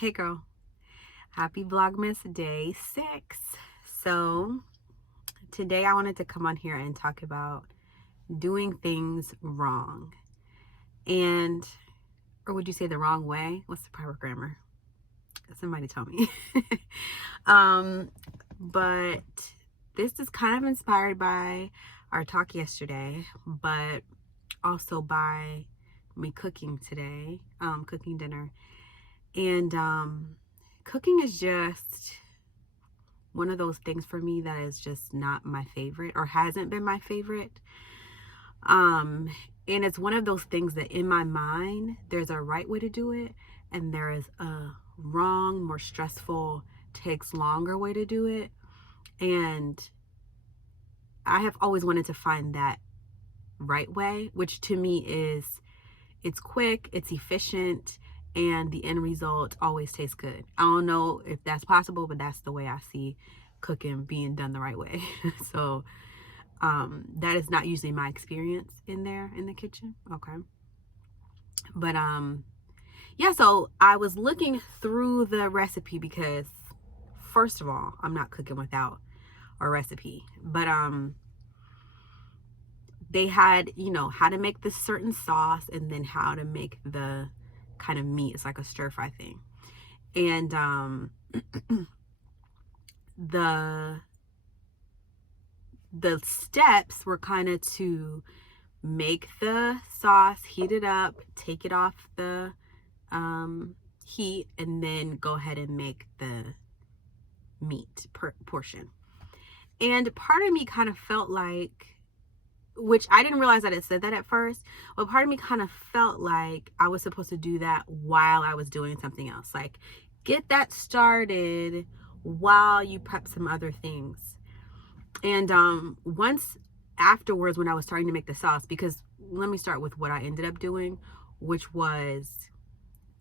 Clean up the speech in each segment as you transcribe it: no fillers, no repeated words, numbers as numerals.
Hey girl, happy Vlogmas day 6. So today I wanted to come on here and talk about doing things wrong. Or would you say the wrong way? What's the proper grammar? Somebody tell me. um, but this is kind of inspired by our talk yesterday, but also by me cooking today, cooking dinner. And cooking is just one of those things for me that is just not my favorite or hasn't been my favorite. And it's one of those things that in my mind, there's a right way to do it, and there is a wrong, more stressful, takes longer way to do it. And I have always wanted to find that right way, which to me is it's quick, it's efficient, and the end result always tastes good. I don't know if that's possible, but that's the way I see cooking being done the right way. So that is not usually my experience in the kitchen. Okay. But yeah, so I was looking through the recipe because first of all, I'm not cooking without a recipe. But they had, how to make this certain sauce and then how to make the kind of meat. It's like a stir fry thing. And the steps were kind of to make the sauce, heat it up, take it off the heat, and then go ahead and make the meat portion. And part of me kind of felt like, which I didn't realize that it said that at first, but part of me kind of felt like I was supposed to do that while I was doing something else. Like, get that started while you prep some other things. And once afterwards, when I was starting to make the sauce, because let me start with what I ended up doing, which was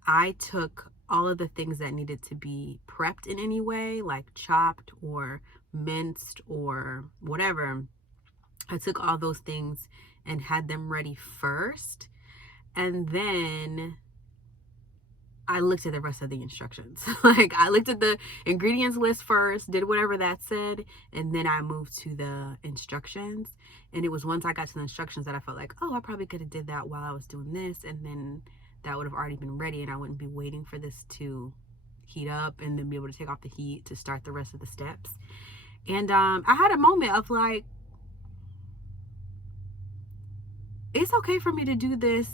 I took all of the things that needed to be prepped in any way, like chopped or minced or whatever. I took all those things and had them ready first. And then I looked at the rest of the instructions. Like, I looked at the ingredients list first, did whatever that said, and then I moved to the instructions. And it was once I got to the instructions that I felt like, oh, I probably could have did that while I was doing this, and then that would have already been ready, and I wouldn't be waiting for this to heat up and then be able to take off the heat to start the rest of the steps. And I had a moment of like, it's okay for me to do this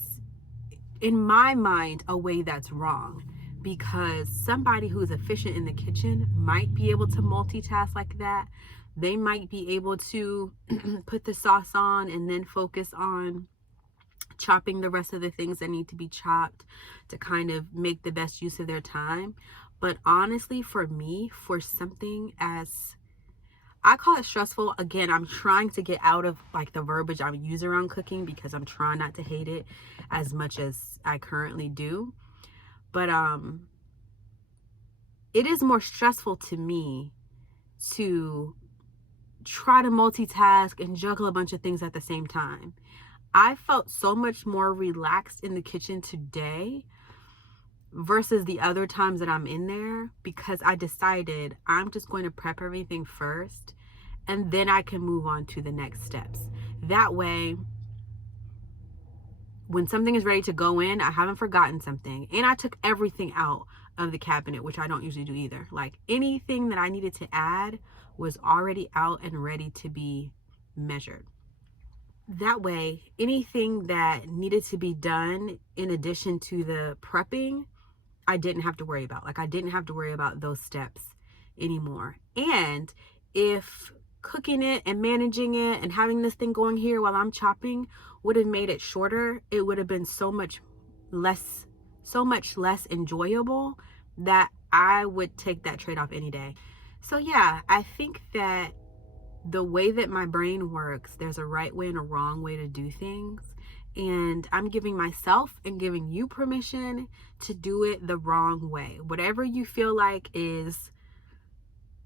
in my mind a way that's wrong, because somebody who is efficient in the kitchen might be able to multitask like that. They might be able to put the sauce on and then focus on chopping the rest of the things that need to be chopped to kind of make the best use of their time. But honestly, for me, for something as I call it stressful. Again, I'm trying to get out of like the verbiage I use around cooking because I'm trying not to hate it as much as I currently do. But it is more stressful to me to try to multitask and juggle a bunch of things at the same time. I felt so much more relaxed in the kitchen today versus the other times that I'm in there, because I decided I'm just going to prep everything first and then I can move on to the next steps. That way, when something is ready to go in, I haven't forgotten something. And I took everything out of the cabinet, which I don't usually do either. Like, anything that I needed to add was already out and ready to be measured. That way, anything that needed to be done in addition to the prepping, I didn't have to worry about. Like, I didn't have to worry about those steps anymore. And if cooking it and managing it and having this thing going here while I'm chopping would have made it shorter, it would have been so much less enjoyable that I would take that trade-off any day. So yeah, I think that the way that my brain works, there's a right way and a wrong way to do things. And I'm giving myself and giving you permission to do it the wrong way. Whatever you feel like is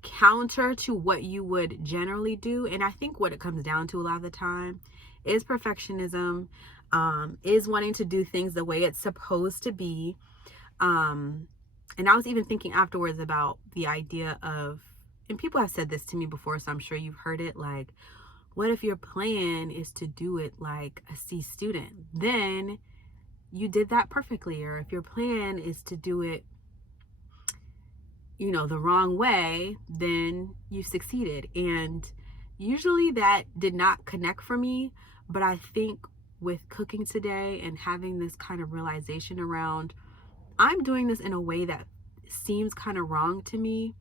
counter to what you would generally do. And I think what it comes down to a lot of the time is perfectionism, is wanting to do things the way it's supposed to be. And And I was even thinking afterwards about the idea of, and people have said this to me before, so I'm sure you've heard it, like, what if your plan is to do it like a C student? Then you did that perfectly. Or if your plan is to do it, you know, the wrong way, then you succeeded. And usually that did not connect for me. But I think with cooking today and having this kind of realization around, I'm doing this in a way that seems kind of wrong to me,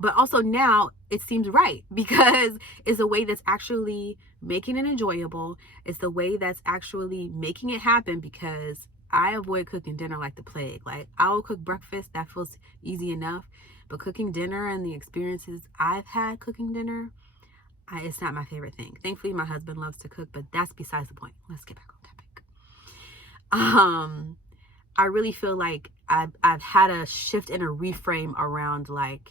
but also now it seems right because it's a way that's actually making it enjoyable. It's the way that's actually making it happen, because I avoid cooking dinner like the plague. Like, I will cook breakfast, that feels easy enough, but cooking dinner and the experiences I've had cooking dinner, it's not my favorite thing. Thankfully my husband loves to cook, but that's besides the point. Let's get back on topic. I really feel like I've had a shift and a reframe around, like,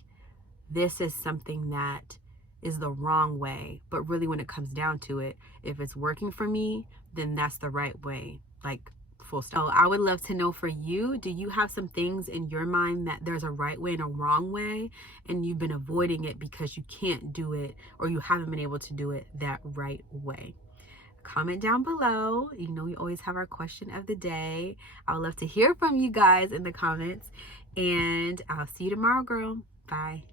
this is something that is the wrong way. But really, when it comes down to it, if it's working for me, then that's the right way. Like, full stop. So I would love to know for you, do you have some things in your mind that there's a right way and a wrong way, and you've been avoiding it because you can't do it, or you haven't been able to do it that right way? Comment down below. You know, we always have our question of the day. I would love to hear from you guys in the comments, and I'll see you tomorrow, girl. Bye.